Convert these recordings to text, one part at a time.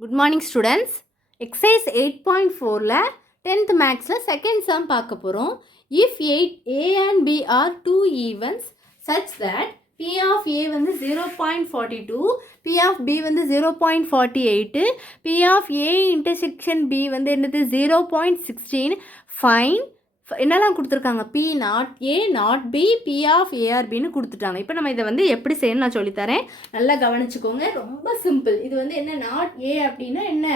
Good morning students. Exercise 8.4ல 10th Maxல second sum பார்க்க போகிறோம். If A and B are two evens such that P of A வந்து 0.42, P of B வந்து 0.48, P of A intersection B வந்து என்னது 0.16, find என்னெல்லாம் கொடுத்துருக்காங்க P not A not B P of A or Bன்னு கொடுத்துட்டாங்க. இப்போ நம்ம இதை வந்து எப்படி செய்யணும் நான் சொல்லித்தரேன், நல்லா கவனிச்சுக்கோங்க. ரொம்ப சிம்பிள். இது வந்து என்ன நாட் A அப்படின்னா என்ன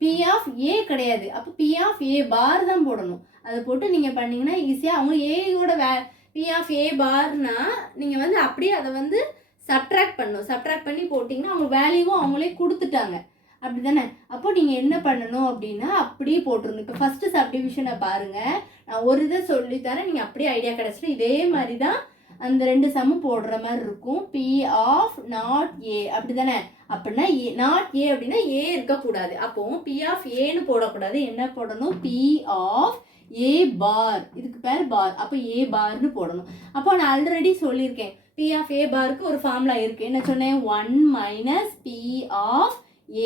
P of A கிடையாது. அப்போ P of A பார் தான் போடணும். அதை போட்டு நீங்கள் பண்ணிங்கன்னா ஈஸியாக அவங்க ஏயோட P of A பார்னா நீங்கள் வந்து அப்படியே அதை வந்து சப்ட்ராக்ட் பண்ணணும். சப்ட்ராக்ட் பண்ணி போட்டிங்கன்னா அவங்க வேல்யூவும் அவங்களே கொடுத்துட்டாங்க, அப்படி தானே? அப்போ நீங்கள் என்ன பண்ணணும் அப்படின்னா அப்படியே போட்டுருணும். இப்போ ஃபஸ்ட்டு சப்டிவிஷனை பாருங்கள், நான் ஒரு இதை சொல்லித்தரேன், நீங்கள் அப்படியே ஐடியா கிடச்சிட்டு இதே மாதிரி தான் அந்த ரெண்டு சம்மும் போடுற மாதிரி இருக்கும். P of not A அப்படி தானே? அப்படின்னா நாட் ஏ அப்படின்னா ஏ இருக்கக்கூடாது. அப்போ P of Aன்னு போடக்கூடாது, என்ன போடணும்? P of A பார், இதுக்கு பேர் பார். அப்போ A பார்னு போடணும். அப்போ நான் ஆல்ரெடி சொல்லியிருக்கேன் P of A பாருக்கு ஒரு ஃபார்முலா இருக்குது. என்ன சொன்னேன்? 1 மைனஸ் P of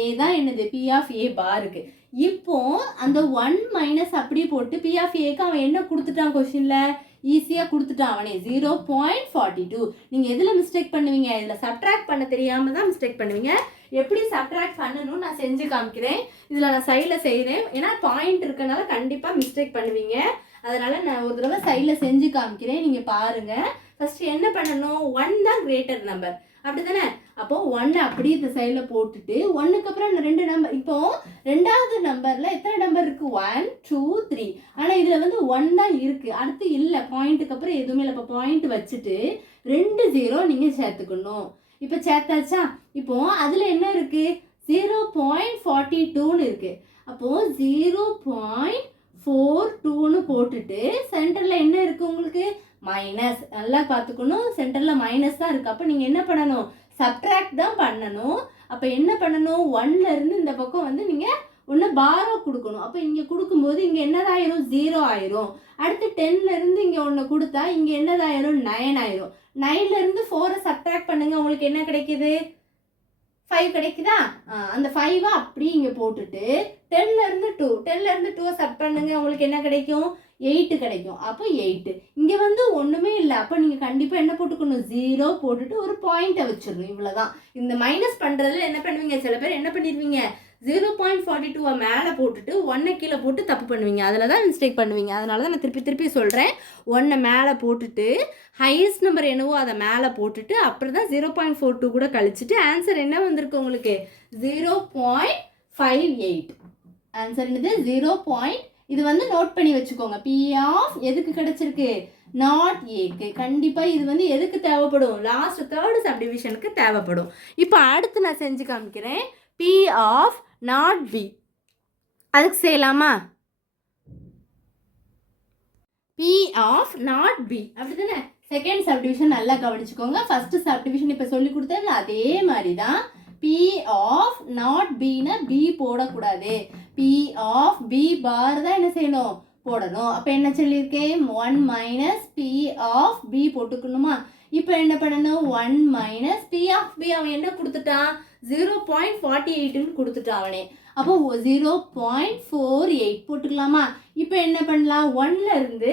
A தான் என்னது P of A பாருக்கு. இப்போ அந்த 1 மைனஸ் அப்படியே போட்டு P of Aக்கு அவன் என்ன கொடுத்துட்டான் கொஸ்டினில்? ஈஸியாக கொடுத்துட்டான் அவனே 0.42. நீங்கள் எதில் மிஸ்டேக் பண்ணுவீங்க? இதில் சப்ட்ராக்ட் பண்ண தெரியாமல் தான் மிஸ்டேக் பண்ணுவீங்க. எப்படி சப்ட்ராக்ட் பண்ணணும்னு நான் செஞ்சு காமிக்கிறேன். இதில் நான் சைடில் செய்கிறேன், ஏன்னா பாயிண்ட் இருக்கனால கண்டிப்பாக மிஸ்டேக் பண்ணுவீங்க. அதனால் நான் ஒரு தடவை சைடில் செஞ்சு காமிக்கிறேன், நீங்கள் பாருங்கள். ஃபஸ்ட்டு என்ன பண்ணணும்? 1 தான் கிரேட்டர் நம்பர், அப்படி தானே? அப்போ 1 அப்படியே இந்த சைடில் போட்டுட்டு 1க்கு அப்புறம் 2 நம்பர். இப்போ ரெண்டாவது நம்பரில் எத்தனை நம்பர் இருக்குது? 1 2 3. ஆனால் இதில் வந்து 1 தான் இருக்குது, அடுத்து இல்லை, பாயிண்ட்டுக்கு அப்புறம் எதுவுமே இல்லை. இப்போ பாயிண்ட் வச்சுட்டு 2 0 நீங்கள் சேர்த்துக்கணும். இப்போ சேர்த்தாச்சா? இப்போ அதில் என்ன இருக்குது? 0.42ன்னு இருக்குது. அப்போது 0.42ன்னு போட்டுட்டு சென்டரில் என்ன இருக்குது உங்களுக்கு? மைனஸ். நல்லா பார்த்துக்கணும், சென்டரில் மைனஸ் தான் இருக்குது. அப்போ நீங்கள் என்ன பண்ணணும்? சப்ட்ராக்ட் தான் பண்ணணும். அப்போ என்ன பண்ணணும்? 1லேருந்து இந்த பக்கம் வந்து நீங்கள் ஒன்று பாரோ கொடுக்கணும். அப்போ இங்கே கொடுக்கும்போது இங்கே என்னதாயிரும்? 0 ஆயிரும். அடுத்து 10லேருந்து இங்கே ஒன்று கொடுத்தா இங்கே என்னதாயிரும்? 9 ஆயிரும். 9லேருந்து 4 சப்ட்ராக்ட் பண்ணுங்கள், உங்களுக்கு என்ன கிடைக்குது? 5 கிடைக்குதா? அந்த 5 அப்படியே இங்கே போட்டுட்டு 10லேருந்து 2 சப் பண்ணுங்க, உங்களுக்கு என்ன கிடைக்கும்? 8 கிடைக்கும். அப்போ 8. இங்கே வந்து ஒன்றுமே இல்லை. அப்போ நீங்கள் கண்டிப்பாக என்ன போட்டுக்கணும்? 0 போட்டுட்டு ஒரு பாயிண்ட்டை வச்சிடணும். இவ்வளோதான். இந்த மைனஸ் பண்ணுறதுல என்ன பண்ணுவீங்க? சில பேர் என்ன பண்ணிடுவீங்க? 0.42 மேலே போட்டுட்டு 1 கீழே போட்டு தப்பு பண்ணுவீங்க. அதில் தான் மிஸ்டேக் பண்ணுவீங்க. அதனால தான் நான் திருப்பி சொல்கிறேன். 1 மேலே போட்டுட்டு ஹையஸ்ட் நம்பர் என்னவோ அதை மேலே போட்டுட்டு அப்புறம் தான் 0.42 கூட கழிச்சிட்டு ஆன்சர் என்ன வந்திருக்கு உங்களுக்கு? 0.58. ஆன்சர் என்னது? 0. இது வந்து நோட் பண்ணி வச்சுக்கோங்க. P of எதுக்கு கிடைச்சிருக்கு? நாட் ஏக்கு. கண்டிப்பாக இது வந்து எதுக்கு தேவைப்படும்? லாஸ்ட் தேர்டு சப்டிவிஷனுக்கு தேவைப்படும். இப்போ அடுத்து நான் செஞ்சு காமிக்கிறேன். P of நாட் B, அதுக்கு செய்யலாமா? P of நாட் B அப்படி தானே? செகண்ட் சப்டிவிஷன் நல்லா கவனிச்சுக்கோங்க. ஃபஸ்ட்டு சப்டிவிஷன் இப்போ சொல்லி கொடுத்தது அதே மாதிரி தான். P of நாட் Bனா B போடக்கூடாது, P of B பார் தான் என்ன செய்யணும்? போடணும். அப்போ என்ன சொல்லியிருக்கேன்? 1 மைனஸ் P of B போட்டுக்கணுமா? இப்போ என்ன பண்ணணும்? 1 மைனஸ் P of B அவன் என்ன கொடுத்துட்டான்? 0.48ன்னு கொடுத்துட்டான் அவனே. அப்போ 0.48 போட்டுக்கலாமா? இப்போ என்ன பண்ணலாம்? 1லேருந்து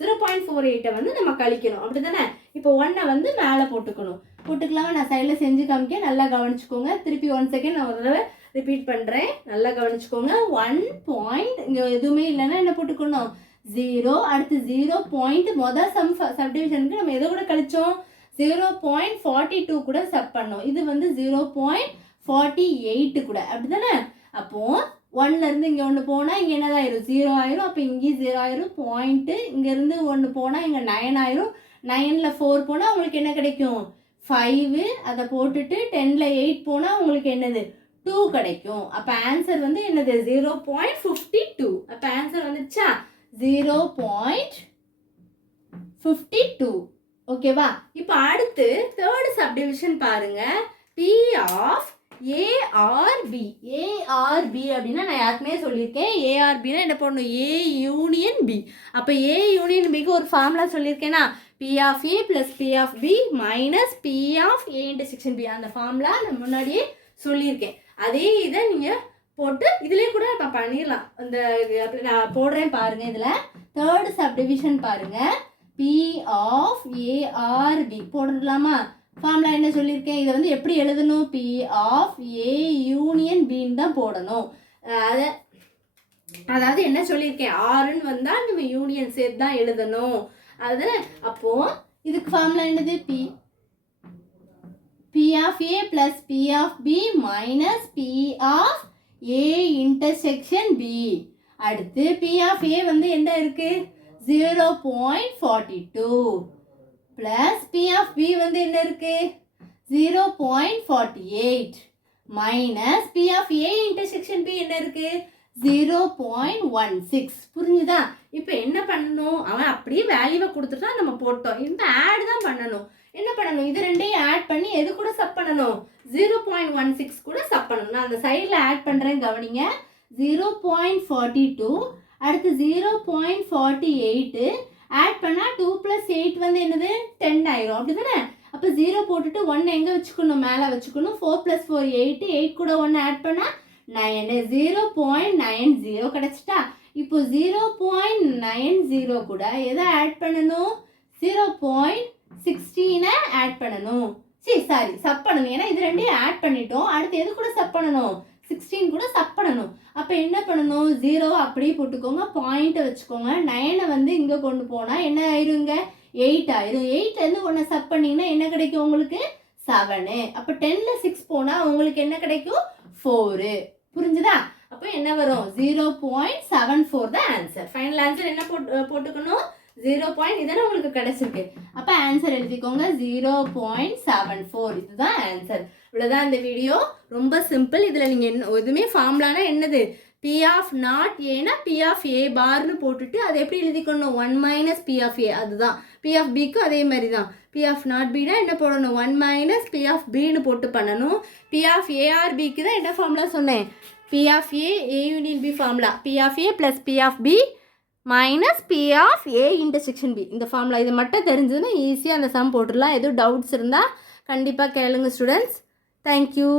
0.48 வந்து நம்ம கழிக்கணும், அப்படி தானே? இப்போ 1 வந்து மேலே போட்டுக்கலாமா? நான் சைடில் செஞ்சு காமிக்க, நல்லா கவனிச்சுக்கோங்க. திருப்பி 1 செகண்ட் நான் ஒரு தடவை ரிப்பீட் பண்ணுறேன், நல்லா கவனிச்சுக்கோங்க. 1 பாயிண்ட் இங்கே எதுவுமே இல்லைன்னா என்ன போட்டுக்கணும்? 0. அடுத்து 0 பாயிண்ட் மொதல் சப்டிவிஷனுக்கு நம்ம எதை கூட கழிச்சோம்? 0.42 கூட சப் பண்ணோம். இது வந்து 0.48 கூட, அப்படி தானே? அப்போது 1லேருந்து இங்கே ஒன்று போனால் இங்கே என்னதாயிரும்? 0 ஆயிரும். அப்போ இங்கேயும் 0 ஆயிரும். பாயிண்ட்டு இங்கேருந்து ஒன்று போனால் இங்கே 9 ஆயிரும். 9ல் 4 போனால் உங்களுக்கு என்ன கிடைக்கும்? 5. அதை போட்டுட்டு 10ல் 8 போனால் உங்களுக்கு என்னது? 2 கிடைக்கும். அப்போ ஆன்சர் வந்து என்னது? 0.52. அப்போ ஆன்சர் வந்துச்சா? 0.52. ஓகேவா? இப்போ அடுத்து தேர்டு சப்டிவிஷன் பாருங்க. P of A or B. A or B அப்படின்னா நான் யாருக்குமே சொல்லியிருக்கேன். A or Bனா என்ன பண்ணணும்? A union B. அப்போ A யூனியன் Bக்கு ஒரு formula சொல்லியிருக்கேன்னா, P of A plus P of B minus P of A intersection B. அந்த ஃபார்முலா நான் முன்னாடியே சொல்லியிருக்கேன். அதே இதை நீங்கள் போட்டு இதுலேயே கூட இப்போ பண்ணிடலாம். இந்த நான் போடுறேன் பாருங்கள். இதில் தேர்டு சப்டிவிஷன் பாருங்கள். பி ஆஃப் ஏஆர்பி போடலாமா? ஃபார்முலா என்ன சொல்லியிருக்கேன்? இதை வந்து எப்படி எழுதணும்? பி ஆஃப் ஏ யூனியன் பின்னு தான் போடணும். அதாவது என்ன சொல்லியிருக்கேன்? ஆறுன்னு வந்தால் நம்ம யூனியன் சேர்த்து தான் எழுதணும். அது அப்போது இதுக்கு ஃபார்முலா என்னது? P of A plus P of B minus P of A intersection B. அடுத்து P of A வந்து என்ன இருக்கு? 0.42 plus P of B வந்து என்ன இருக்கு? 0.48 minus P of A intersection B என்ன இருக்கு? 0.16. புரிஞ்சுதா? இப்போ என்ன பண்ணணும்? அவன் அப்படியே வேல்யூவை கொடுத்துட்டா நம்ம போட்டோம். இந்த ஆட் தான் பண்ணணும். என்ன பண்ணணும்? இது ரெண்டையும் ஆட் பண்ணி எது கூட சப் பண்ணணும்? 0.16 கூட சப் பண்ணணும். நான் அந்த சைடில் ஆட் பண்ணுறேன், கவனிங்க. 0.42 அடுத்து 0.48 ஆட் பண்ணால் 2 + 8 வந்து என்னது? 10 ஆயிரும். அப்படி தானே? அப்போ 0 போட்டுட்டு 1 எங்கே வச்சுக்கணும்? மேலே வச்சுக்கணும். 4 + 4 8, 8 கூட 1 ஆட் பண்ணால் 9. 0.90 கிடச்சிட்டா? இப்போ 0.90 கூட எதை ஆட் பண்ணணும்? 0.16 ஆட் பண்ணணும். சாரி சப் பண்ணணும். ஏன்னா இது ரெண்டையும் ஆட் பண்ணிட்டோம். அடுத்து எது கூட சப் பண்ணணும்? 16 கூட சப் பண்ணணும். அப்போ என்ன பண்ணணும்? 0 அப்படியே போட்டுக்கோங்க, பாயிண்ட்டை வச்சுக்கோங்க. 9 வந்து இங்கே கொண்டு போனால் என்ன ஆயிருங்க? 8 ஆயிரும். 8லேருந்து 1 சப் பண்ணிங்கன்னா என்ன கிடைக்கும் உங்களுக்கு? 7. அப்போ 10ல் 6 போனால் உங்களுக்கு என்ன கிடைக்கும்? 4. புரிஞ்சுதா? அப்போ என்ன வரும்? 0.74 தான் ஆன்சர். ஃபைனல் ஆன்சர் என்ன போட்டுக்கணும்? 0. இதெல்லாம் உங்களுக்கு கிடைச்சிருக்கு. அப்போ ஆன்சர் எழுதிக்கோங்க 0.74. இதுதான் ஆன்சர். இவ்வளோதான் இந்த வீடியோ. ரொம்ப சிம்பிள். இதில் நீங்கள் என்ன எதுவுமே ஃபார்முலானா என்னது? P of not Aனா P of A பார்னு போட்டுட்டு அதை எப்படி எழுதிக்கணும்? 1 - P of A. அதுதான் P of Bக்கும் அதே மாதிரி தான். P of not Bனா என்ன போடணும்? 1 - P of Bன்னு போட்டு பண்ணணும். P of A or Bக்கு தான் என்ன ஃபார்முலா சொன்னேன்? P of A union B formula. P of A plus P of B minus P of A intersection B. இந்த ஃபார்முலா இது மட்டும் தெரிஞ்சதுன்னா ஈஸியாக அந்த சம் போட்டுடலாம். எதுவும் டவுட்ஸ் இருந்தால் கண்டிப்பாக கேளுங்க ஸ்டூடெண்ட்ஸ். தேங்க்யூ.